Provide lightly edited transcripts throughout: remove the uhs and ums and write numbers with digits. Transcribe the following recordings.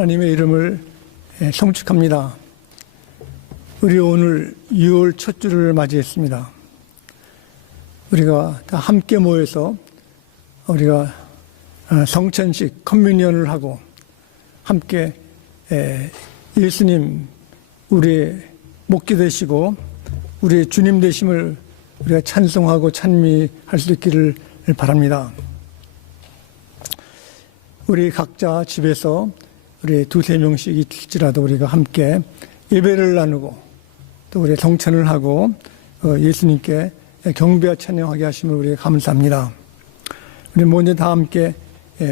하나님의 이름을 송축합니다. 우리 오늘 6월 첫 주를 맞이했습니다. 우리가 다 함께 모여서 우리가 성찬식 커뮤니언을 하고 함께 예수님 우리의 목기 되시고 우리의 주님 되심을 우리가 찬송하고 찬미할 수 있기를 바랍니다. 우리 각자 집에서 우리 두세 명씩 있을지라도 우리가 함께 예배를 나누고 또 우리 성찬을 하고 예수님께 경배와 찬양하게 하심을 우리가 감사합니다. 우리 먼저 다 함께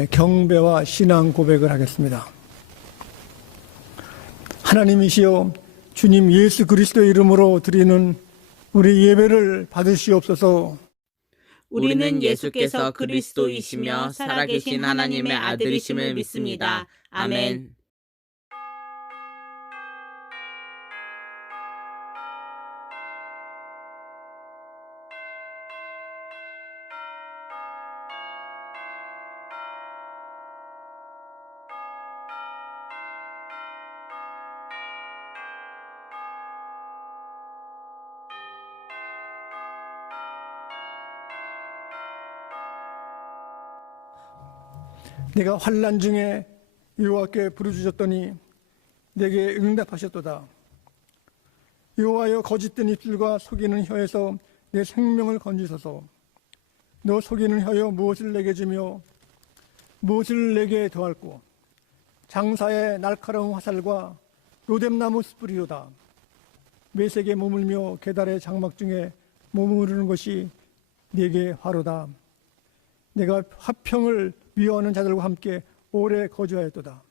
경배와 신앙 고백을 하겠습니다. 하나님이시여 주님 예수 그리스도의 이름으로 드리는 우리 예배를 받으시옵소서. 우리는 예수께서 그리스도이시며 살아계신 하나님의 아들이심을 믿습니다. 아멘. 내가 환난 중에 여호와께 부르짖었더니 내게 응답하셨도다. 여호와여 거짓된 입술과 속이는 혀에서 내 생명을 건지소서. 너 속이는 혀여 무엇을 내게 주며 무엇을 내게 더할꼬. 장사의 날카로운 화살과 로뎀나무 숯불이로다. 매색에 머물며 계달의 장막 중에 머무르는 것이 내게 화로다. 내가 화평을 미워하는 자들과 함께 오래 거주하였도다.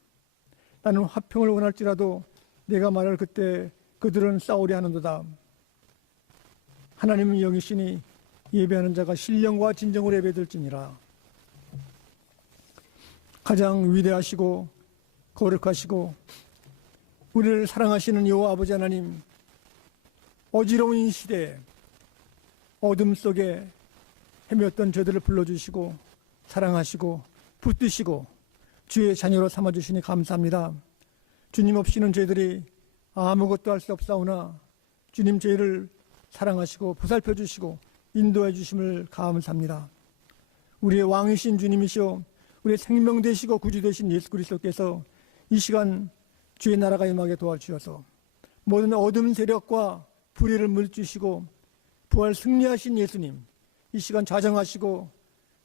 나는 화평을 원할지라도 내가 말할 그때 그들은 싸우려 하는도다. 하나님은 영이시니 예배하는 자가 신령과 진정으로 예배될지니라. 가장 위대하시고 거룩하시고 우리를 사랑하시는 여호와 아버지 하나님, 어지러운 이 시대에 어둠 속에 헤매었던 저들을 불러주시고 사랑하시고 붙드시고 주의 자녀로 삼아주시니 감사합니다. 주님 없이는 저희들이 아무것도 할 수 없사오나 주님 저희를 사랑하시고 보살펴 주시고 인도해 주심을 감사합니다. 우리의 왕이신 주님이시오 우리의 생명 되시고 구주 되신 예수 그리스도께서 이 시간 주의 나라가 임하게 도와주셔서 모든 어둠 세력과 불의를 물리치시고 부활 승리하신 예수님 이 시간 좌정하시고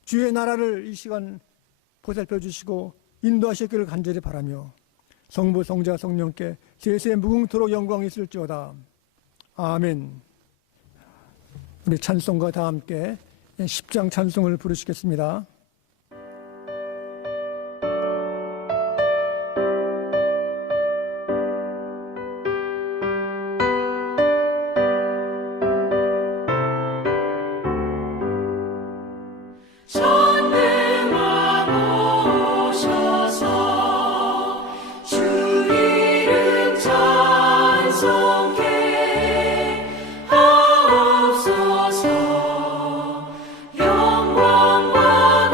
주의 나라를 이 시간 보살펴 주시고 인도하시기를 간절히 바라며 성부 성자 성령께 세세 무궁토록 영광이 있을지어다. 아멘. 우리 찬송과 다 함께 10장 찬송을 부르시겠습니다. 영광과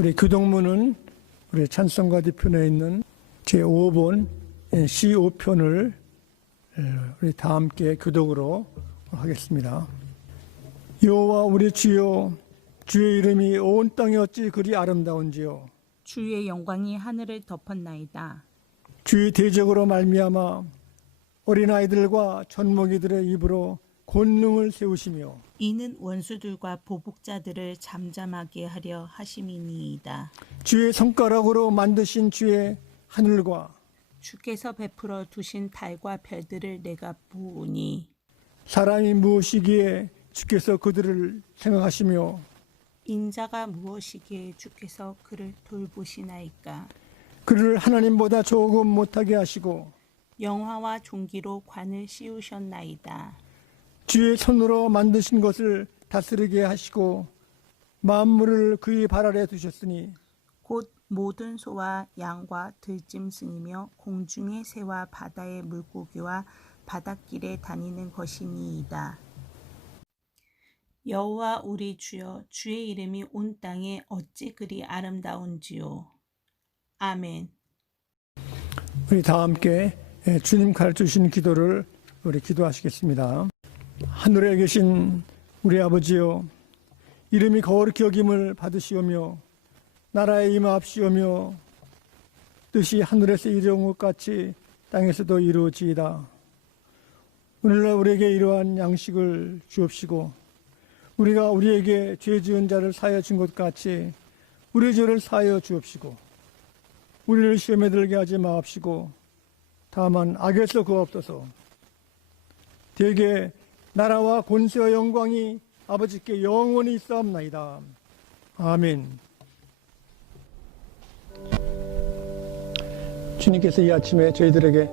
우리 교동문은 우리 찬송가 뒤편에 있는 제5번 C5편을 우리 다 함께 교독으로 하겠습니다. 여호와 우리 주여, 주의 이름이 온 땅에 어찌 그리 아름다운지요. 주의 영광이 하늘을 덮었나이다. 주의 대적으로 말미암아 어린아이들과 젖먹이들의 입으로 권능을 세우시며 이는 원수들과 보복자들을 잠잠하게 하려 하심이니이다. 주의 손가락으로 만드신 주의 하늘과 주께서 베풀어 두신 달과 별들을 내가 보오니 사람이 무엇이기에 주께서 그들을 생각하시며 인자가 무엇이기에 주께서 그를 돌보시나이까. 그를 하나님보다 조금 못하게 하시고 영화와 종기로 관을 씌우셨나이다. 주의 손으로 만드신 것을 다스리게 하시고 만물을 그의 발 아래 두셨으니 곧 모든 소와 양과 들짐승이며 공중의 새와 바다의 물고기와 바닷길에 다니는 것이니이다. 여호와 우리 주여, 주의 이름이 온 땅에 어찌 그리 아름다운지요. 아멘. 우리 다 함께 주님 가르쳐주신 기도를 우리 기도하시겠습니다. 하늘에 계신 우리 아버지여, 이름이 거룩히 여김을 받으시오며 나라에 임하옵시오며 뜻이 하늘에서 이루어진 것 같이 땅에서도 이루어지이다. 오늘날 우리에게 이러한 양식을 주옵시고 우리가 우리에게 죄 지은 자를 사하여 준 것 같이 우리 죄를 사하여 주옵시고 우리를 시험에 들게 하지 마옵시고 다만 악에서 구하옵소서. 대개 나라와 권세와 영광이 아버지께 영원히 있사옵나이다. 아멘. 주님께서 이 아침에 저희들에게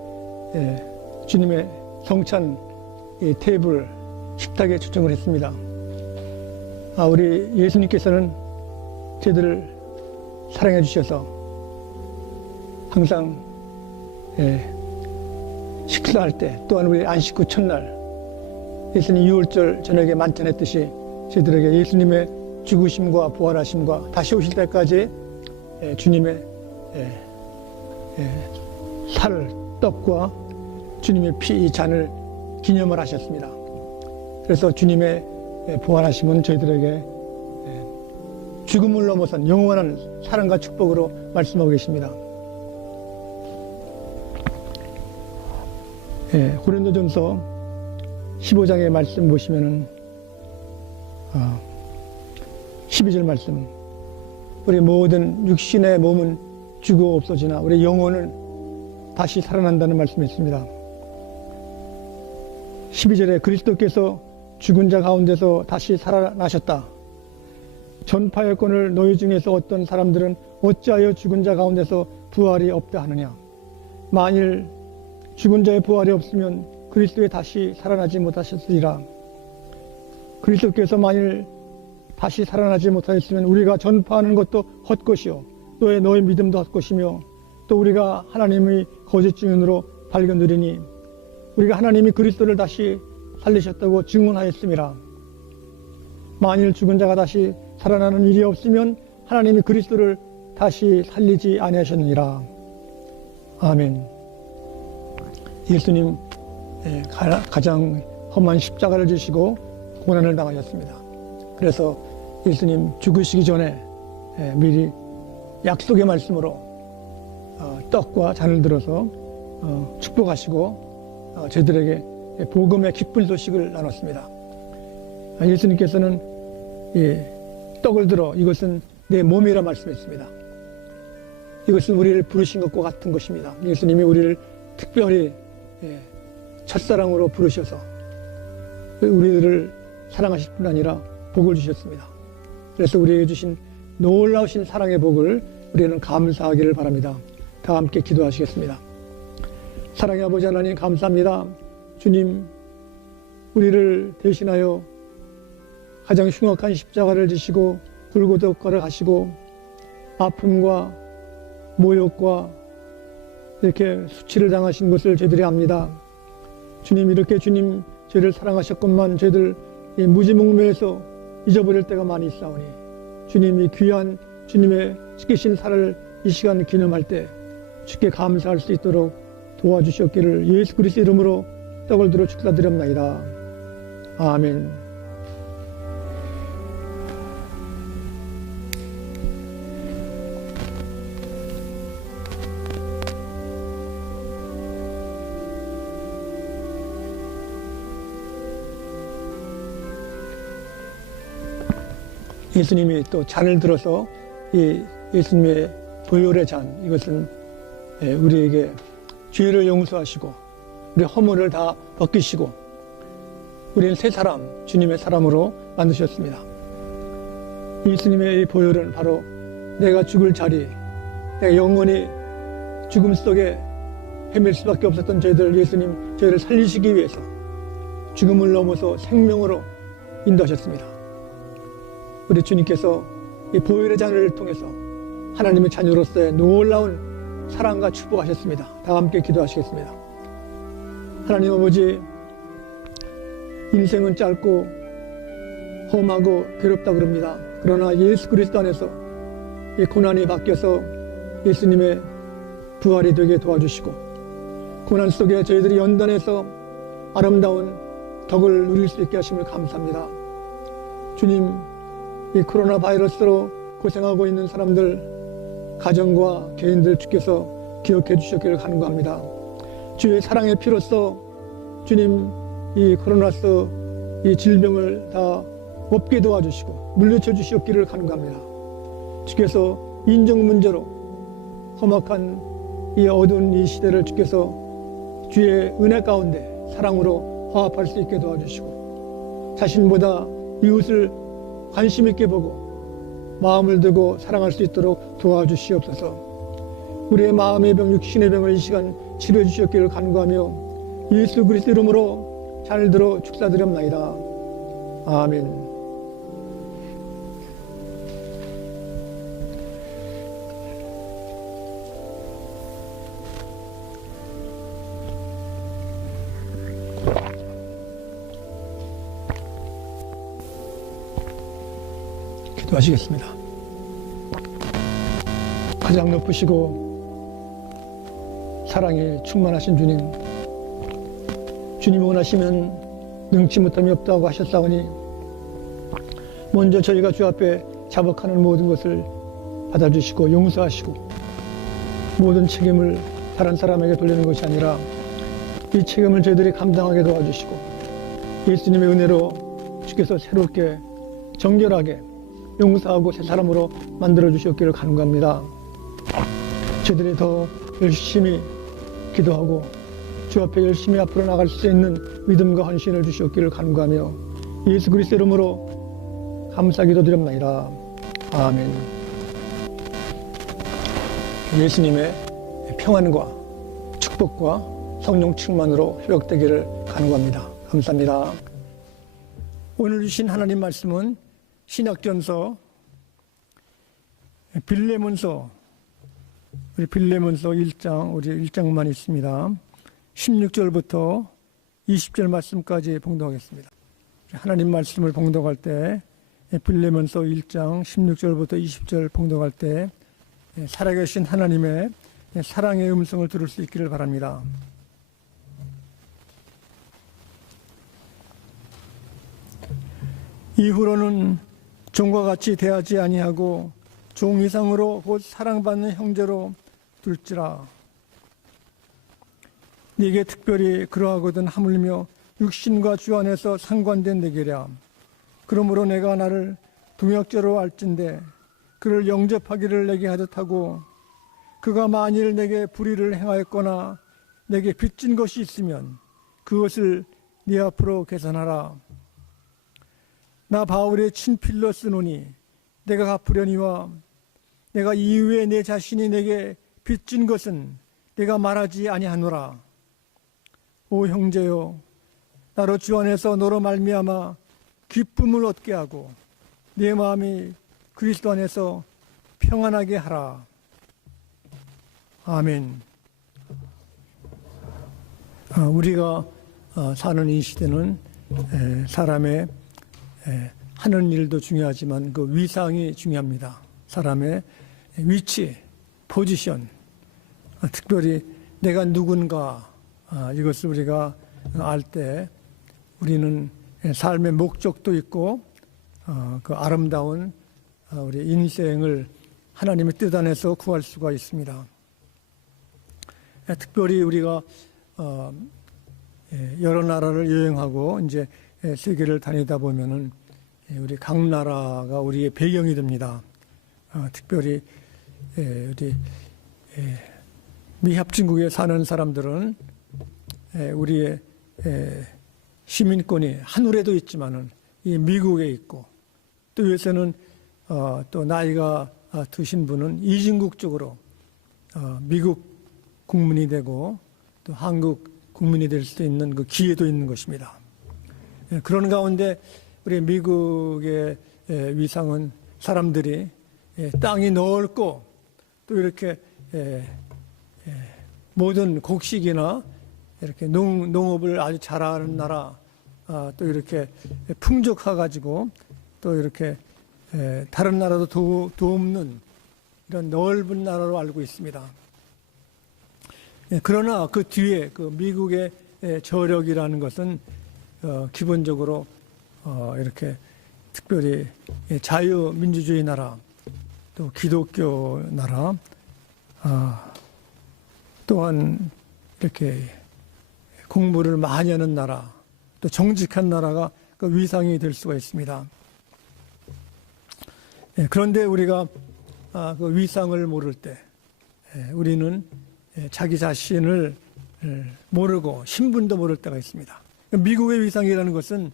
주님의 성찬 테이블 식탁에 초청을 했습니다. 우리 예수님께서는 저희들을 사랑해 주셔서 항상 식사할 때, 또한 우리 안식 후 첫날 예수님 유월절 저녁에 만찬했듯이 저희들에게 예수님의 죽으심과 부활하심과 다시 오실 때까지 주님의 살, 떡과 주님의 피, 이 잔을 기념을 하셨습니다. 그래서 주님의 부활하심은 저희들에게 죽음을 넘어선 영원한 사랑과 축복으로 말씀하고 계십니다. 고린도전서 15장의 말씀 보시면은 12절 말씀, 우리 모든 육신의 몸은 죽어 없어지나 우리 영혼은 다시 살아난다는 말씀이 있습니다. 12절에 그리스도께서 죽은 자 가운데서 다시 살아나셨다. 전파할권을 너희 중에서 어떤 사람들은 어찌하여 죽은 자 가운데서 부활이 없다 하느냐. 만일 죽은 자의 부활이 없으면 그리스도에 다시 살아나지 못하셨으리라. 그리스도께서 만일 다시 살아나지 못하였으면 우리가 전파하는 것도 헛것이요 또 너희 믿음도 헛것이며 또 우리가 하나님의 거짓 증인으로 발견되리니 우리가 하나님이 그리스도를 다시 살리셨다고 증언하였음이라. 만일 죽은 자가 다시 살아나는 일이 없으면 하나님이 그리스도를 다시 살리지 아니하셨느니라. 아멘. 예수님 가장 험한 십자가를 지시고 고난을 당하셨습니다. 그래서 예수님 죽으시기 전에 미리 약속의 말씀으로 떡과 잔을 들어서 축복하시고 저희들에게 복음의 기쁜 소식을 나눴습니다. 예수님께서는 떡을 들어 이것은 내 몸이라 말씀했습니다. 이것은 우리를 부르신 것과 같은 것입니다. 예수님이 우리를 특별히 첫사랑으로 부르셔서 우리들을 사랑하실 뿐 아니라 복을 주셨습니다. 그래서 우리에게 주신 놀라우신 사랑의 복을 우리는 감사하기를 바랍니다. 다 함께 기도하시겠습니다. 사랑의 아버지 하나님 감사합니다. 주님, 우리를 대신하여 가장 흉악한 십자가를 지시고 골고다를 하시고 아픔과 모욕과 이렇게 수치를 당하신 것을 저희들이 압니다. 주님, 이렇게 주님 저희를 사랑하셨건만 저희들 무지몽매에서 잊어버릴 때가 많이 있사오니 주님이 귀한 주님의 지키신 살을 이 시간 기념할 때 주께 감사할 수 있도록 도와주셨기를 예수 그리스도 이름으로 떡을 들어 축사드렸나이다. 아멘. 예수님이 또 잔을 들어서 이 예수님의 보혈의 잔, 이것은 우리에게 죄를 용서하시고 우리 허물을 다 벗기시고 우리는 새 사람, 주님의 사람으로 만드셨습니다. 예수님의 이 보혈은 바로 내가 죽을 자리, 내가 영원히 죽음 속에 헤맬 수밖에 없었던 예수님 저희를 살리시기 위해서 죽음을 넘어서 생명으로 인도하셨습니다. 우리 주님께서 이 보혈의 잔을 통해서 하나님의 자녀로서의 놀라운 사랑과 축복하셨습니다. 다 함께 기도하시겠습니다. 하나님 아버지, 인생은 짧고 험하고 괴롭다 그럽니다. 그러나 예수 그리스도 안에서 이 고난이 바뀌어서 예수님의 부활이 되게 도와주시고 고난 속에 저희들이 연단해서 아름다운 덕을 누릴 수 있게 하심을 감사합니다. 주님, 이 코로나 바이러스로 고생하고 있는 사람들, 가정과 개인들 주께서 기억해 주셨기를 간구합니다. 주의 사랑의 피로써 주님 이 코로나스 이 질병을 다 없게 도와주시고 물리쳐 주시옵기를 간구합니다. 주께서 인정 문제로 험악한 이 어두운 이 시대를 주께서 주의 은혜 가운데 사랑으로 화합할 수 있게 도와주시고 자신보다 이웃을 관심 있게 보고 마음을 두고 사랑할 수 있도록 도와주시옵소서. 우리의 마음의 병, 육신의 병을 이 시간 치료해 주셨기를 간구하며 예수 그리스도 이름으로 잘 들어 축사드렸나이다. 아멘. 기도하시겠습니다. 가장 높으시고 사랑이 충만하신 주님, 주님 원하시면 능치 못함이 없다고 하셨사오니 먼저 저희가 주 앞에 자복하는 모든 것을 받아주시고 용서하시고 모든 책임을 다른 사람에게 돌리는 것이 아니라 이 책임을 저희들이 감당하게 도와주시고 예수님의 은혜로 주께서 새롭게 정결하게 용서하고 새 사람으로 만들어 주셨기를 간구합니다. 저희들이 더 열심히 기도하고 주 앞에 열심히 앞으로 나갈 수 있는 믿음과 헌신을 주셨기를 간구하며 예수 그리스도 이름으로 감사 기도드립니다. 아멘. 예수님의 평안과 축복과 성령 충만으로 회복되기를 간구합니다. 감사합니다. 오늘 주신 하나님 말씀은 신약전서 빌레몬서, 우리 빌레몬서 1장, 우리 1장만 있습니다. 16절부터 20절 말씀까지 봉독하겠습니다. 하나님 말씀을 봉독할 때 빌레몬서 1장 16절부터 20절 봉독할 때 살아계신 하나님의 사랑의 음성을 들을 수 있기를 바랍니다. 이후로는 종과 같이 대하지 아니하고 종 이상으로 곧 사랑받는 형제로 둘지라. 네게 특별히 그러하거든 하물며 육신과 주 안에서 상관된 내게랴. 그러므로 내가 나를 동역자로 알진대 그를 영접하기를 내게 하듯 하고 그가 만일 내게 불의를 행하였거나 내게 빚진 것이 있으면 그것을 네 앞으로 계산하라. 나 바울의 친필로 쓰노니 내가 갚으려니와 내가 이후에 내 자신이 내게 빚진 것은 내가 말하지 아니하노라. 오 형제여, 나로 주 안에서 너로 말미암아 기쁨을 얻게 하고 내 마음이 그리스도 안에서 평안하게 하라. 아멘. 우리가 사는 이 시대는 사람의 하는 일도 중요하지만 그 위상이 중요합니다. 사람의 위치, 포지션, 특별히 내가 누군가 이것을 우리가 알 때 우리는 삶의 목적도 있고 그 아름다운 우리 인생을 하나님의 뜻 안에서 구할 수가 있습니다. 특별히 우리가 여러 나라를 여행하고 이제 세계를 다니다 보면은 우리 각 나라가 우리의 배경이 됩니다. 특별히 우리 미합중국에 사는 사람들은 우리의 시민권이 하늘에도 있지만은 이 미국에 있고 또 요새는 또 나이가 드신 분은 이진국 쪽으로 미국 국민이 되고 또 한국 국민이 될 수 있는 그 기회도 있는 것입니다. 그런 가운데 우리 미국의 위상은 사람들이 땅이 넓고 또 이렇게 모든 곡식이나 이렇게 농업을 아주 잘하는 나라, 또 이렇게 풍족해가지고 또 이렇게 다른 나라도 도움는 이런 넓은 나라로 알고 있습니다. 그러나 그 뒤에 그 미국의 저력이라는 것은 기본적으로 이렇게 특별히 자유민주주의 나라, 또 기독교 나라, 또한 이렇게 공부를 많이 하는 나라, 또 정직한 나라가 그 위상이 될 수가 있습니다. 그런데 우리가 그 위상을 모를 때 우리는 자기 자신을 모르고 신분도 모를 때가 있습니다. 미국의 위상이라는 것은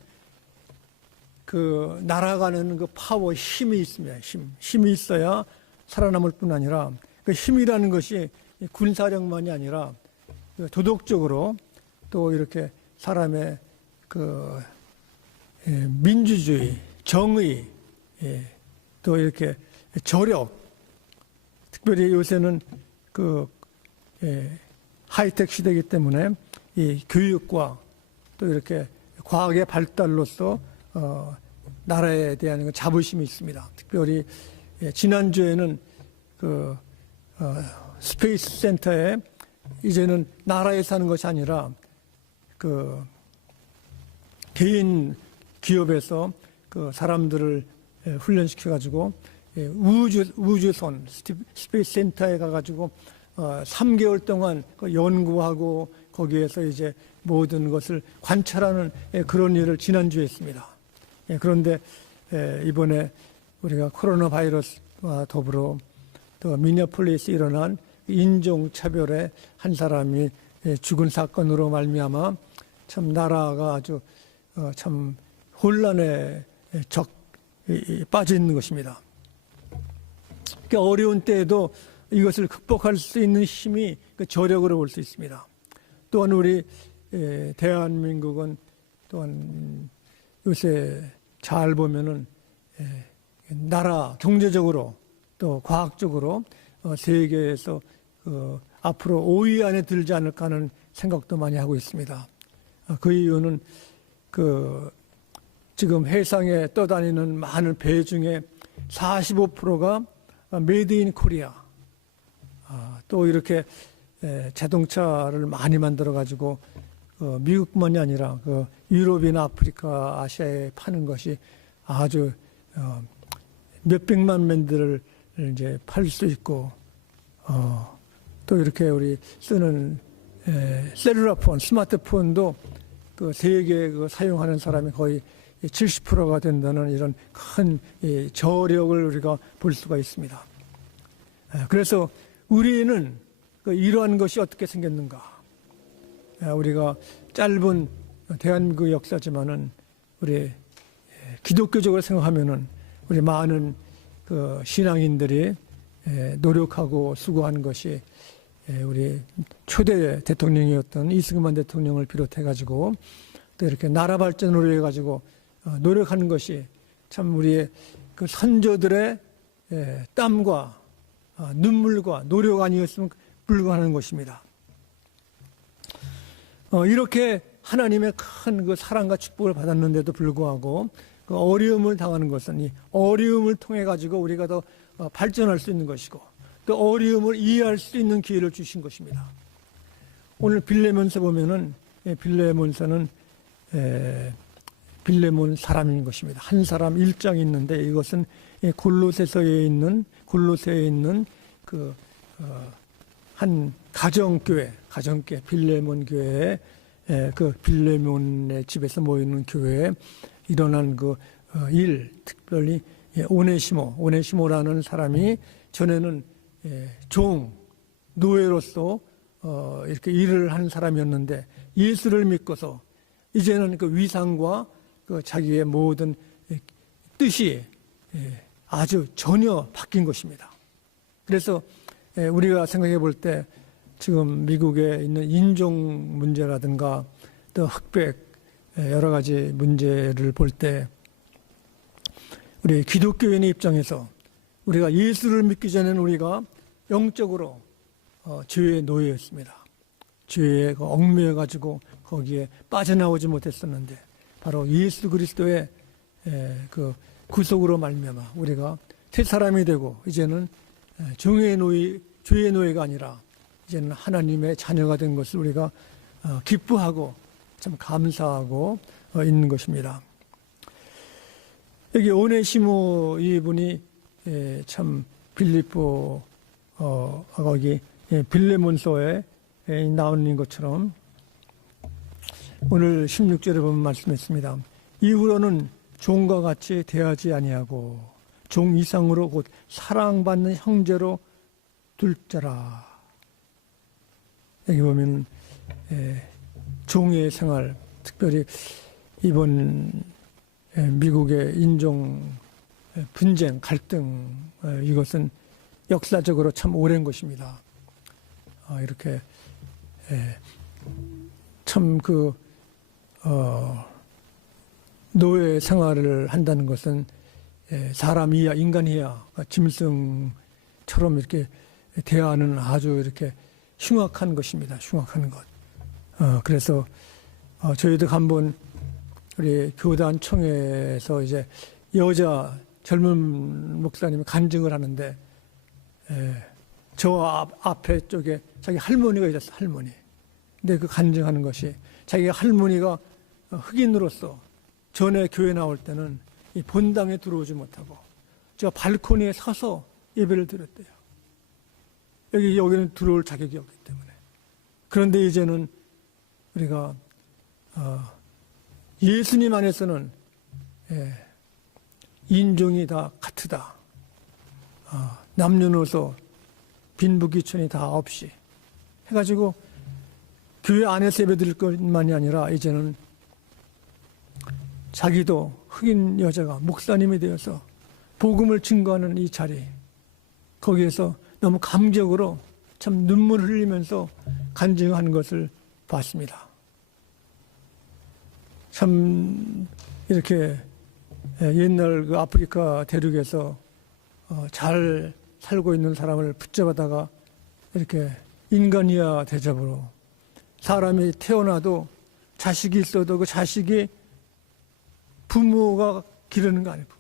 그 날아가는 그 파워, 힘이 있습니다. 힘이 있어야 살아남을 뿐 아니라 그 힘이라는 것이 군사력만이 아니라 도덕적으로 또 이렇게 사람의 그 민주주의, 정의, 또 이렇게 저력, 특별히 요새는 그 하이텍 시대이기 때문에 이 교육과 또 이렇게 과학의 발달로서 나라에 대한 자부심이 있습니다. 특별히 지난주에는 그 스페이스 센터에 이제는 나라에 사는 것이 아니라 그 개인 기업에서 그 사람들을 훈련시켜 가지고 우주선 스페이스 센터에 가 가지고 3개월 동안 연구하고 거기에서 이제 모든 것을 관찰하는 그런 일을 지난주에 했습니다. 그런데 이번에 우리가 코로나 바이러스와 더불어 또 미니애폴리스에 일어난 인종차별의 한 사람이 죽은 사건으로 말미암아 참 나라가 아주 참 혼란에 빠져 있는 것입니다. 그러니까 어려운 때에도 이것을 극복할 수 있는 힘이 그 저력으로 볼 수 있습니다. 또한 우리 대한민국은 또한 요새 잘 보면은 나라 경제적으로 또 과학적으로 세계에서 앞으로 5위 안에 들지 않을까 하는 생각도 많이 하고 있습니다. 그 이유는 그 지금 해상에 떠다니는 많은 배 중에 45%가 메이드 인 코리아, 또 이렇게 자동차를 많이 만들어 가지고 미국뿐만이 아니라 그 유럽이나 아프리카, 아시아에 파는 것이 아주 몇백만 맨들을 이제 팔 수 있고, 또 이렇게 우리 쓰는 셀룰라폰, 스마트폰도 그 세계에 그 사용하는 사람이 거의 70%가 된다는 이런 큰 저력을 우리가 볼 수가 있습니다. 그래서 우리는 이러한 것이 어떻게 생겼는가? 우리가 짧은 대한민국 역사지만은 우리 기독교적으로 생각하면은 우리 많은 그 신앙인들이 노력하고 수고한 것이 우리 초대 대통령이었던 이승만 대통령을 비롯해 가지고 또 이렇게 나라 발전을 위해 가지고 노력하는 것이 참 우리의 그 선조들의 땀과 눈물과 노력 아니었으면 불가능한 것입니다. 이렇게 하나님의 큰 그 사랑과 축복을 받았는데도 불구하고 그 어려움을 당하는 것은 이 어려움을 통해 가지고 우리가 더 발전할 수 있는 것이고 또 어려움을 이해할 수 있는 기회를 주신 것입니다. 오늘 빌레몬서 보면은 빌레몬서는 빌레몬 사람인 것입니다. 한 사람 일장이 있는데 이것은 골로새에 있는 그 한 가정교회 빌레몬 교회에 그 빌레몬의 집에서 모이는 교회에 일어난 그 일, 특별히 오네시모라는 사람이 전에는 노예로서 이렇게 일을 한 사람이었는데 예수를 믿고서 이제는 그 위상과 그 자기의 모든 뜻이 아주 전혀 바뀐 것입니다. 그래서 우리가 생각해 볼 때 지금 미국에 있는 인종 문제라든가 또 흑백 여러 가지 문제를 볼 때 우리 기독교인의 입장에서 우리가 예수를 믿기 전에는 우리가 영적으로 죄의 노예였습니다. 죄에 얽매여 가지고 거기에 빠져나오지 못했었는데 바로 예수 그리스도의 그 구속으로 말미암아 우리가 새 사람이 되고 이제는 죄의 노예가 아니라 이제는 하나님의 자녀가 된 것을 우리가 기뻐하고 참 감사하고 있는 것입니다. 여기 오네시모 이분이 참 빌립보 거기 빌레몬서에 나오는 것처럼 오늘 16절에 보면 말씀했습니다. 이후로는 종과 같이 대하지 아니하고 종 이상으로 곧 사랑받는 형제로 둘 자라. 여기 보면 종의 생활, 특별히 이번 미국의 인종 분쟁, 갈등 이것은 역사적으로 참 오랜 것입니다. 이렇게 참 노예 생활을 한다는 것은 사람이야 인간이야 짐승처럼 이렇게 대하는 아주 이렇게 흉악한 것입니다. 흉악한 것. 그래서 저희도 한번 우리 교단 총회에서 이제 여자 젊은 목사님이 간증을 하는데 저 앞에 쪽에 자기 할머니가 있었어. 할머니. 근데 그 간증하는 것이 자기 할머니가 흑인으로서 전에 교회 나올 때는 이 본당에 들어오지 못하고 저 발코니에 서서 예배를 드렸대요. 여기는 들어올 자격이 없기 때문에. 그런데 이제는 우리가 예수님 안에서는 인종이 다 같으다. 남녀노소 빈부귀천이 다 없이 해가지고 교회 안에서 예배 드릴 것만이 아니라 이제는 자기도 흑인 여자가 목사님이 되어서 복음을 증거하는 이 자리, 거기에서 너무 감격으로 참 눈물 흘리면서 간증하는 것을 봤습니다. 참 이렇게 옛날 그 아프리카 대륙에서 잘 살고 있는 사람을 붙잡아다가 이렇게 인간이야 대접으로 사람이 태어나도 자식이 있어도 그 자식이 부모가 기르는 거 아니고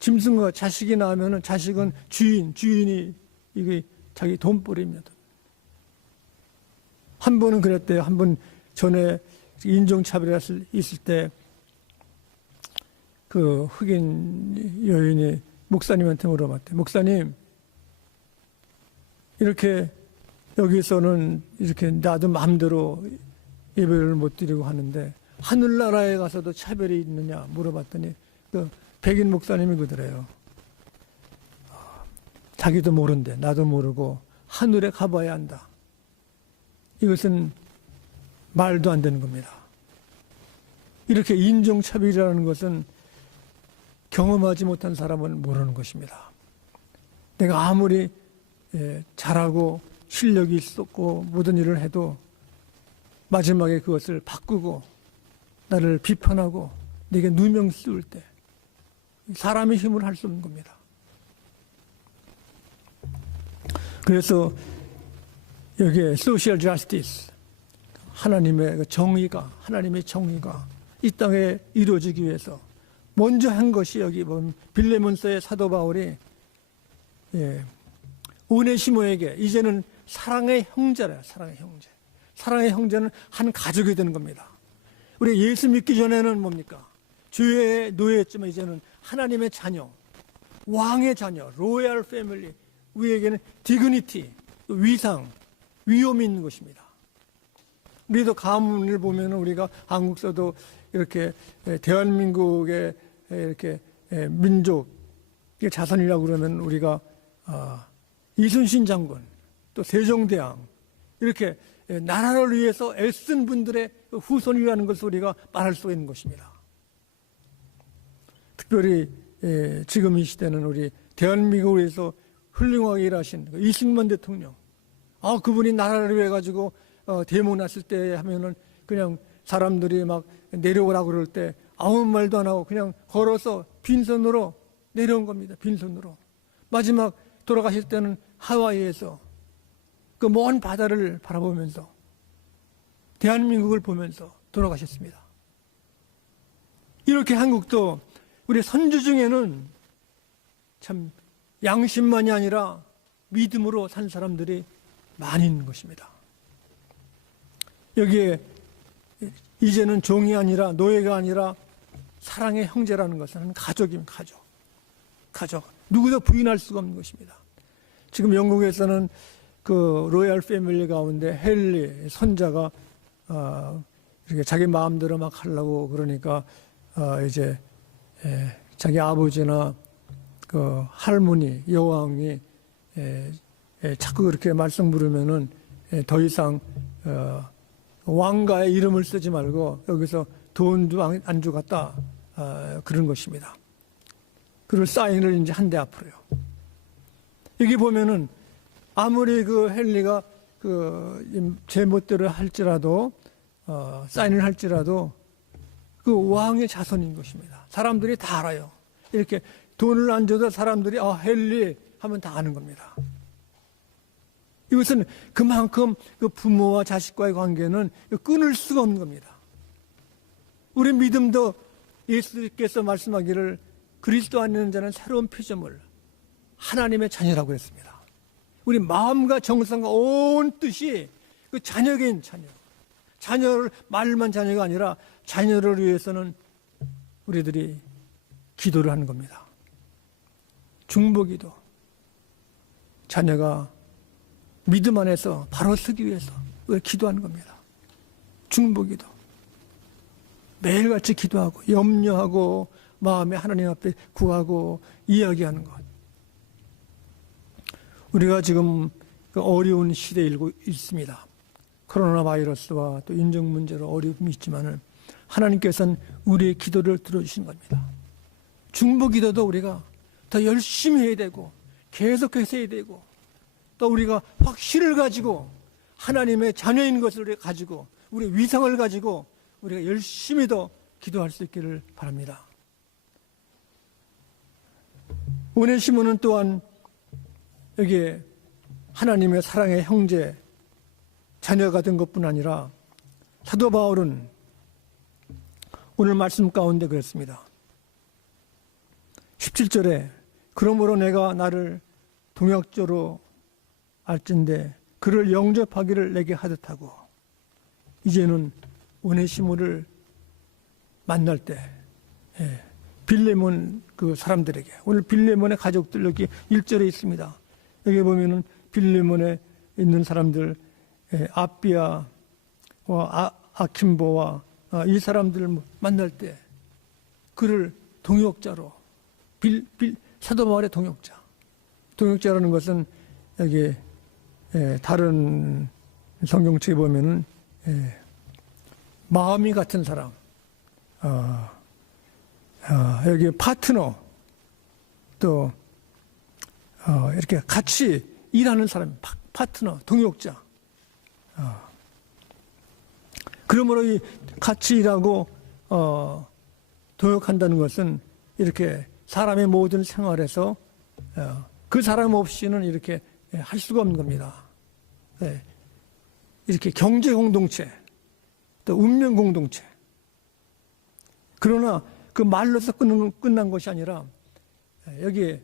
짐승과 자식이 낳으면 자식은 주인이 이게 자기 돈벌이입니다. 한 번은 그랬대요. 한 번 전에 인종차별이 있을 때 그 흑인 여인이 목사님한테 물어봤대. 목사님, 이렇게 여기서는 이렇게 나도 마음대로 예배를 못 드리고 하는데 하늘나라에 가서도 차별이 있느냐 물어봤더니 그 백인 목사님이 그러더래요. 자기도 모른대. 나도 모르고 하늘에 가봐야 한다. 이것은 말도 안 되는 겁니다. 이렇게 인종차별이라는 것은 경험하지 못한 사람은 모르는 것입니다. 내가 아무리 잘하고 실력이 있었고 모든 일을 해도 마지막에 그것을 바꾸고 나를 비판하고 내게 누명 씌울 때 사람의 힘을 할 수 없는 겁니다. 그래서 여기에 소셜 저스티스, 하나님의 정의가 이 땅에 이루어지기 위해서 먼저 한 것이 여기 보면 빌레몬서의 사도 바울이 오네시모에게 이제는 사랑의 형제래요. 사랑의 형제. 사랑의 형제는 한 가족이 되는 겁니다. 우리 예수 믿기 전에는 뭡니까? 죄의 노예였지만 이제는 하나님의 자녀, 왕의 자녀, 로얄 패밀리. 우리에게는 디그니티, 위상, 위엄이 있는 것입니다. 우리도 가문을 보면 우리가 한국서도 이렇게 대한민국의 이렇게 민족의 자손이라고 그러면 우리가 이순신 장군, 또 세종대왕 이렇게 나라를 위해서 애쓴 분들의 후손이라는 것을 우리가 말할 수 있는 것입니다. 특별히 지금 이 시대는 우리 대한민국을 위해서 훌륭하게 일하신 이승만 대통령, 그분이 나라를 위해 가지고 데모 났을 때 하면은 그냥 사람들이 막 내려오라고 그럴 때 아무 말도 안 하고 그냥 걸어서 빈손으로 내려온 겁니다. 빈손으로. 마지막 돌아가실 때는 하와이에서 그 먼 바다를 바라보면서 대한민국을 보면서 돌아가셨습니다. 이렇게 한국도 우리 선조 중에는 참 양심만이 아니라 믿음으로 산 사람들이 많이 있는 것입니다. 여기에 이제는 종이 아니라 노예가 아니라 사랑의 형제라는 것은 가족입니다. 가족. 누구도 부인할 수가 없는 것입니다. 지금 영국에서는 그 로얄 패밀리 가운데 헨리 손자가 이렇게 자기 마음대로 막 하려고 그러니까 이제 자기 아버지나 그 할머니 여왕이 자꾸 그렇게 말썽 부르면은 더 이상 왕가의 이름을 쓰지 말고 여기서 돈도 안 주겠다 그런 것입니다. 그리고 사인을 이제 한 대 앞으로요. 여기 보면은 아무리 그 헨리가 그 제멋대로 할지라도 사인을 할지라도 그 왕의 자손인 것입니다. 사람들이 다 알아요. 이렇게 돈을 안 줘도 사람들이 헨리 하면 다 아는 겁니다. 이것은 그만큼 그 부모와 자식과의 관계는 끊을 수가 없는 겁니다. 우리 믿음도 예수께서 말씀하기를 그리스도 안에 있는 자는 새로운 피조물, 하나님의 자녀라고 했습니다. 우리 마음과 정성과 온 뜻이 그 자녀인 자녀. 자녀를 말만 자녀가 아니라 자녀를 위해서는 우리들이 기도를 하는 겁니다. 중보기도. 자녀가 믿음 안에서 바로 서기 위해서 기도하는 겁니다. 중보기도. 매일같이 기도하고 염려하고 마음에 하나님 앞에 구하고 이야기하는 것. 우리가 지금 그 어려운 시대에 일고 있습니다. 코로나 바이러스와 또 인종 문제로 어려움이 있지만은 하나님께서는 우리의 기도를 들어주신 겁니다. 중보기도도 우리가 더 열심히 해야 되고 계속해서 해야 되고 또 우리가 확신을 가지고 하나님의 자녀인 것을 우리가 가지고 우리 위상을 가지고 우리가 열심히 더 기도할 수 있기를 바랍니다. 오네시모는 또한 여기에 하나님의 사랑의 형제, 자녀가 된 것뿐 아니라 사도 바울은 오늘 말씀 가운데 그랬습니다. 17절에 그러므로 내가 나를 동역자로 알진대 그를 영접하기를 내게 하듯하고 이제는 오네시모를 만날 때 빌레몬 그 사람들에게 오늘 빌레몬의 가족들 여기 1절에 있습니다. 여기 보면은 빌레몬에 있는 사람들 아비아와 아킴보와 이 사람들을 만날 때 그를 동역자로 사도 바울의 동역자라는 것은 여기 다른 성경책에 보면은 마음이 같은 사람, 여기 파트너, 또 이렇게 같이 일하는 사람, 파트너, 동역자. 그러므로 이 같이 일하고 동역한다는 것은 이렇게 사람의 모든 생활에서 그 사람 없이는 이렇게 할 수가 없는 겁니다. 이렇게 경제 공동체, 또 운명 공동체. 그러나 그 말로서 끝난 것이 아니라 여기에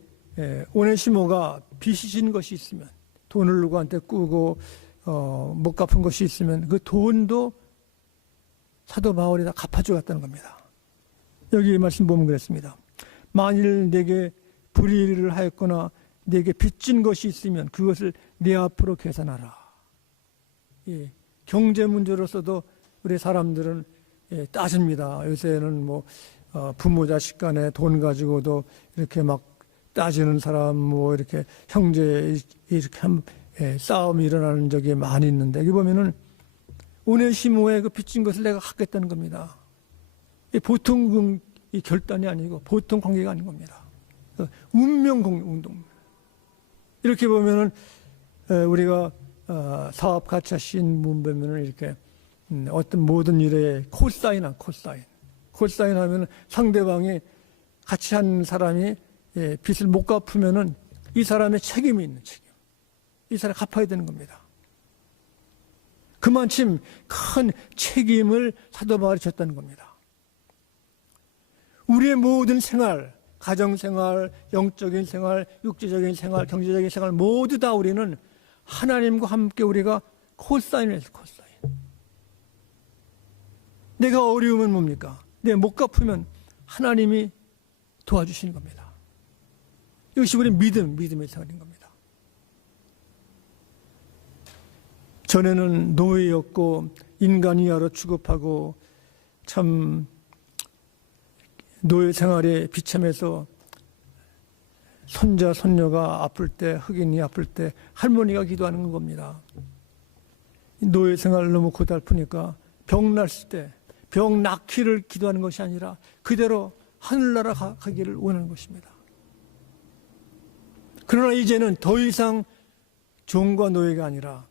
오네시모가 빚이 진 것이 있으면 돈을 누구한테 꾸고 못 갚은 것이 있으면 그 돈도 사도 바울이 다 갚아주었다는 겁니다. 여기 말씀 보면 그랬습니다. 만일 내게 불의를 하였거나 내게 빚진 것이 있으면 그것을 내 앞으로 계산하라. 예, 경제 문제로서도 우리 사람들은 따집니다. 요새는 뭐 부모 자식 간에 돈 가지고도 이렇게 막 따지는 사람, 뭐 이렇게 형제 이렇게 싸움이 일어나는 적이 많이 있는데, 여기 보면은 오네시모의 그 빚진 것을 내가 갚겠다는 겁니다. 보통 이 결단이 아니고 보통 관계가 아닌 겁니다. 운명 운동. 이렇게 보면은 우리가 사업 같이 하신 분 보면은 이렇게 어떤 모든 일에 코사인 하면은 상대방이 같이 한 사람이 빚을 못 갚으면은 이 사람의 책임이 있는 책임. 이 사람 갚아야 되는 겁니다. 그만큼 큰 책임을 사도 바울이 졌다는 겁니다. 우리의 모든 생활, 가정생활, 영적인 생활, 육체적인 생활, 경제적인 생활 모두 다 우리는 하나님과 함께 우리가 코사인을 해서 코사인. 내가 어려우면 뭡니까? 내가 못 갚으면 하나님이 도와주시는 겁니다. 이것이 우리 믿음의 생활인 겁니다. 전에는 노예였고 인간이하로 취급하고 참 노예 생활에 비참해서 손자 손녀가 아플 때, 흑인이 아플 때 할머니가 기도하는 겁니다. 노예 생활 너무 고달프니까 병 났을 때 병 낫기를 기도하는 것이 아니라 그대로 하늘나라 가기를 원하는 것입니다. 그러나 이제는 더 이상 종과 노예가 아니라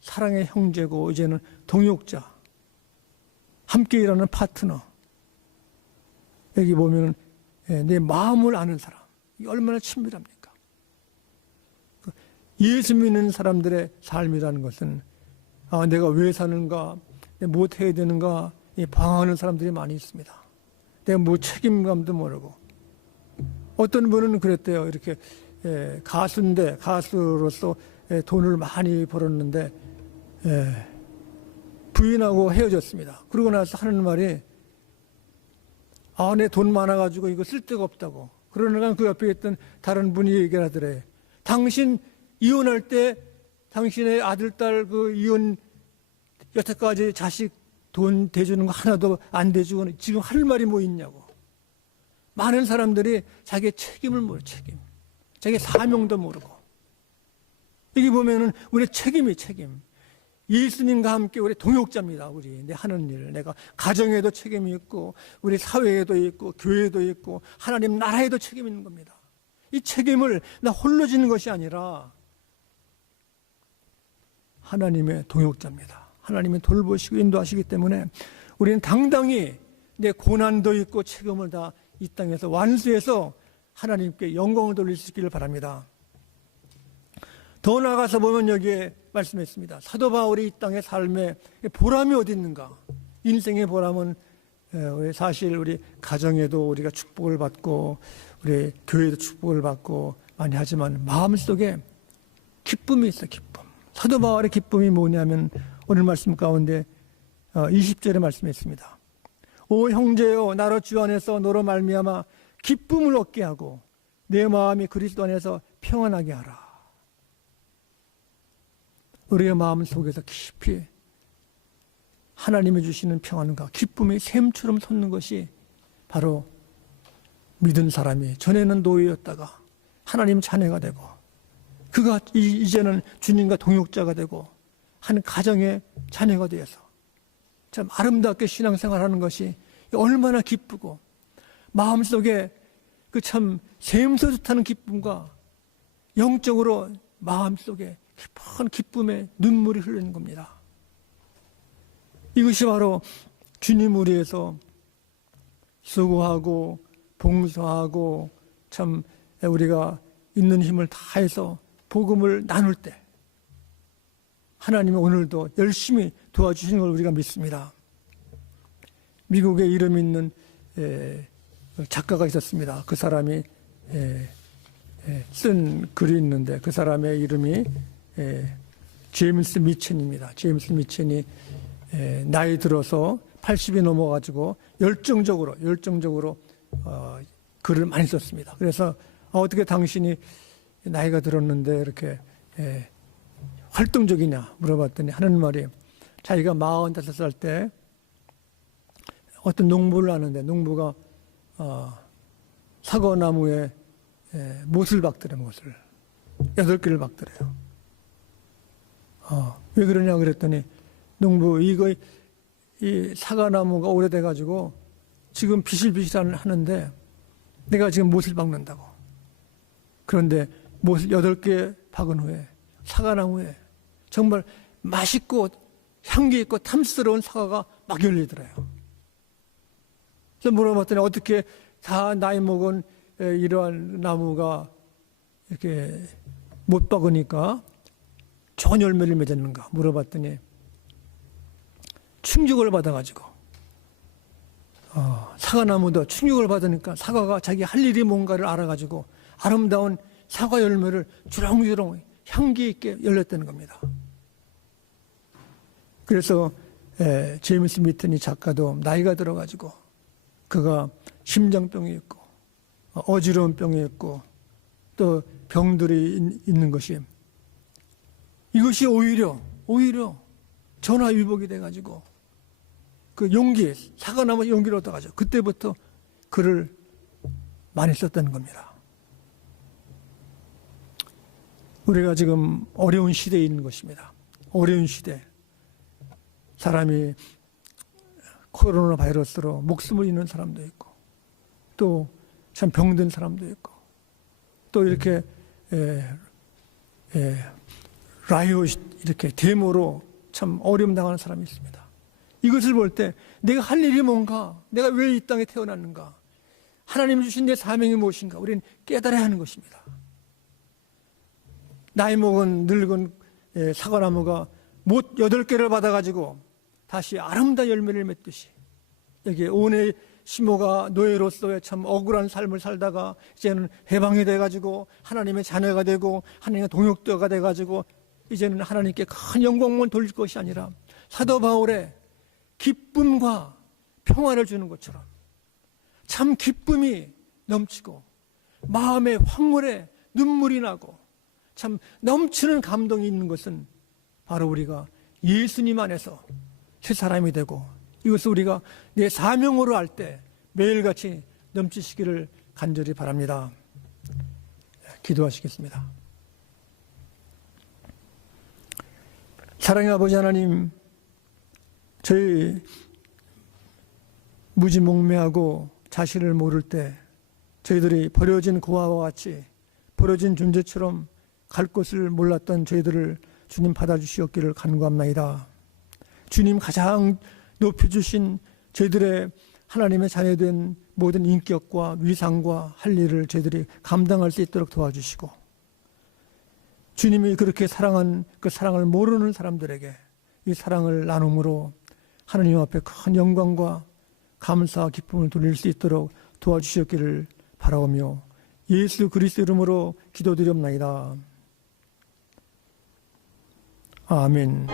사랑의 형제고 이제는 동역자, 함께 일하는 파트너. 여기 보면 내 마음을 아는 사람, 이게 얼마나 친밀합니까? 예수 믿는 사람들의 삶이라는 것은 내가 왜 사는가, 내가 뭐 해야 되는가 방황하는 사람들이 많이 있습니다. 내가 뭐 책임감도 모르고. 어떤 분은 그랬대요. 이렇게 가수인데 가수로서 돈을 많이 벌었는데 부인하고 헤어졌습니다. 그러고 나서 하는 말이 내 돈 많아가지고 이거 쓸데가 없다고. 그러니까 그 옆에 있던 다른 분이 얘기를 하더래. 당신 이혼할 때 당신의 아들, 딸 그 이혼 여태까지 자식 돈 대주는 거 하나도 안 대주고 지금 할 말이 뭐 있냐고. 많은 사람들이 자기의 책임을 모르고 자기의 사명도 모르고. 여기 보면은 우리 책임. 예수님과 함께 우리 동역자입니다. 우리 내 하는 일, 내가 가정에도 책임이 있고 우리 사회에도 있고 교회에도 있고 하나님 나라에도 책임이 있는 겁니다. 이 책임을 나 홀로 지는 것이 아니라 하나님의 동역자입니다. 하나님이 돌보시고 인도하시기 때문에 우리는 당당히 내 고난도 있고 책임을 다 이 땅에서 완수해서 하나님께 영광을 돌릴 수 있기를 바랍니다. 더 나아가서 보면 여기에 말씀했습니다. 사도 바울이 이 땅의 삶에 보람이 어디 있는가? 인생의 보람은 사실 우리 가정에도 우리가 축복을 받고 우리 교회도 축복을 받고 많이 하지만 마음속에 기쁨이 있어. 기쁨. 사도 바울의 기쁨이 뭐냐면 오늘 말씀 가운데 20절에 말씀했습니다. 오 형제여, 나로 주 안에서 너로 말미암아 기쁨을 얻게 하고 내 마음이 그리스도 안에서 평안하게 하라. 우리의 마음 속에서 깊이 하나님이 주시는 평안과 기쁨이 샘처럼 솟는 것이 바로 믿은 사람이 전에는 노예였다가 하나님 자녀가 되고 그가 이제는 주님과 동역자가 되고 한 가정의 자녀가 되어서 참 아름답게 신앙생활하는 것이 얼마나 기쁘고 마음속에 그 참 샘솟듯하는 기쁨과 영적으로 마음속에 깊은 기쁨의 눈물이 흐르는 겁니다. 이것이 바로 주님을 위해서 수고하고 봉사하고 참 우리가 있는 힘을 다해서 복음을 나눌 때 하나님이 오늘도 열심히 도와주시는 걸 우리가 믿습니다. 미국에 이름 있는 작가가 있었습니다. 그 사람이 쓴 글이 있는데 그 사람의 이름이 제임스 미첸입니다. 제임스 미첸이 나이 들어서 80이 넘어가지고 열정적으로 글을 많이 썼습니다. 그래서 어떻게 당신이 나이가 들었는데 이렇게 활동적이냐 물어봤더니 하는 말이 자기가 45살 때 어떤 농부를 하는데 농부가 사과나무에 못을 박더래. 못을 8개를 박더래요. 왜 그러냐 그랬더니 농부 이 사과나무가 오래돼 가지고 지금 비실비실 하는데 내가 지금 못을 박는다고. 그런데 못을 8개 박은 후에 사과나무에 정말 맛있고 향기 있고 탐스러운 사과가 막 열리더래요. 그래서 물어봤더니 어떻게 다 나이 먹은 이러한 나무가 이렇게 못 박으니까 좋은 열매를 맺었는가 물어봤더니 충격을 받아가지고 사과나무도 충격을 받으니까 사과가 자기 할 일이 뭔가를 알아가지고 아름다운 사과 열매를 주렁주렁 향기 있게 열렸다는 겁니다. 그래서 제임스 미튼이 작가도 나이가 들어가지고 그가 심장병이 있고 어지러운 병이 있고 또 병들이 있는 것이 이것이 오히려 전화위복이 돼가지고 그 용기, 사과나무 용기를 얻어가지고 그때부터 글을 많이 썼다는 겁니다. 우리가 지금 어려운 시대에 있는 것입니다. 어려운 시대. 사람이 코로나 바이러스로 목숨을 잃는 사람도 있고 또 참 병든 사람도 있고 또 이렇게 라이엇 이렇게 데모로 참 어려움 당하는 사람이 있습니다. 이것을 볼 때 내가 할 일이 뭔가, 내가 왜 이 땅에 태어났는가, 하나님이 주신 내 사명이 무엇인가 우리는 깨달아야 하는 것입니다. 나이 먹은 늙은 사과나무가 못 8개를 받아가지고 다시 아름다운 열매를 맺듯이 여기 온의 시모가 노예로서의 참 억울한 삶을 살다가 이제는 해방이 돼가지고 하나님의 자녀가 되고 하나님의 동역자가 돼가지고 이제는 하나님께 큰 영광만 돌릴 것이 아니라 사도 바울의 기쁨과 평안을 주는 것처럼 참 기쁨이 넘치고 마음의 황홀에 눈물이 나고 참 넘치는 감동이 있는 것은 바로 우리가 예수님 안에서 새 사람이 되고 이것을 우리가 내 사명으로 할 때 매일같이 넘치시기를 간절히 바랍니다. 기도하시겠습니다. 사랑의 아버지 하나님, 저희 무지몽매하고 자신을 모를 때 저희들이 버려진 고아와 같이 버려진 존재처럼 갈 곳을 몰랐던 저희들을 주님 받아주시옵기를 간구합나이다. 주님 가장 높여주신 저희들의 하나님의 자녀된 모든 인격과 위상과 할 일을 저희들이 감당할 수 있도록 도와주시고 주님이 그렇게 사랑한 그 사랑을 모르는 사람들에게 이 사랑을 나눔으로 하나님 앞에 큰 영광과 감사와 기쁨을 돌릴 수 있도록 도와주시옵기를 바라오며 예수 그리스도 이름으로 기도드리옵나이다. 아멘.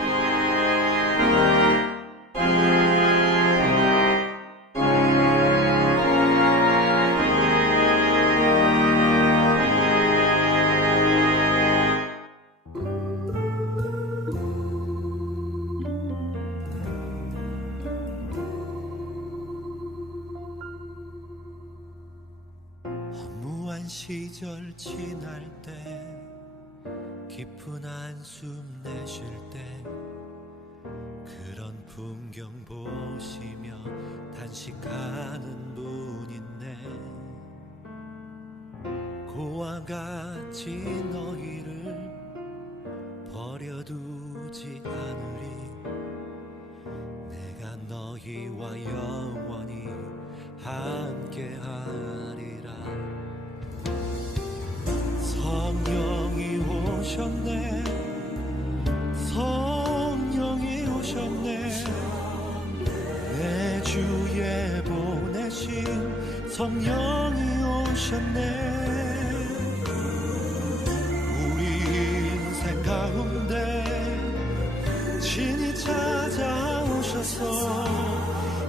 시절 지날 때 깊은 한숨 내쉴 때 그런 풍경 보시며 단식하는 분 있네. 고와 같이 너희를 버려두지 않으리. 내가 너희와 영원히 함께하리라. 성령이 오셨네. 성령이 오셨네. 내 주에 보내신 성령이 오셨네. 우리 인생 가운데 친히 찾아오셔서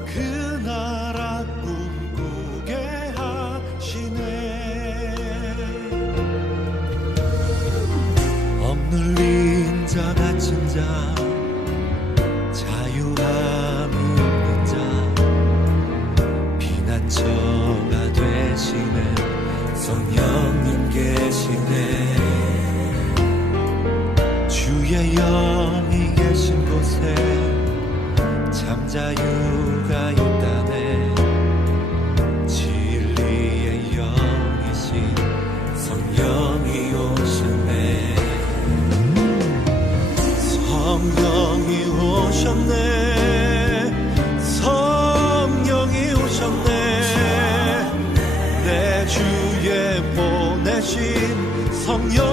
그 나라 꿈꾸게 하시네. 억눌린 자 갇힌 자 자유함이 없는 자 피난처가 되시네. 성령님 계시네. 주의 영이 계신 곳에 참 자유가 있다네. 진리의 영이신 성령이 오셨네. 성령이 오셨네. 성령이 오셨네. 내 주에 보내신 성령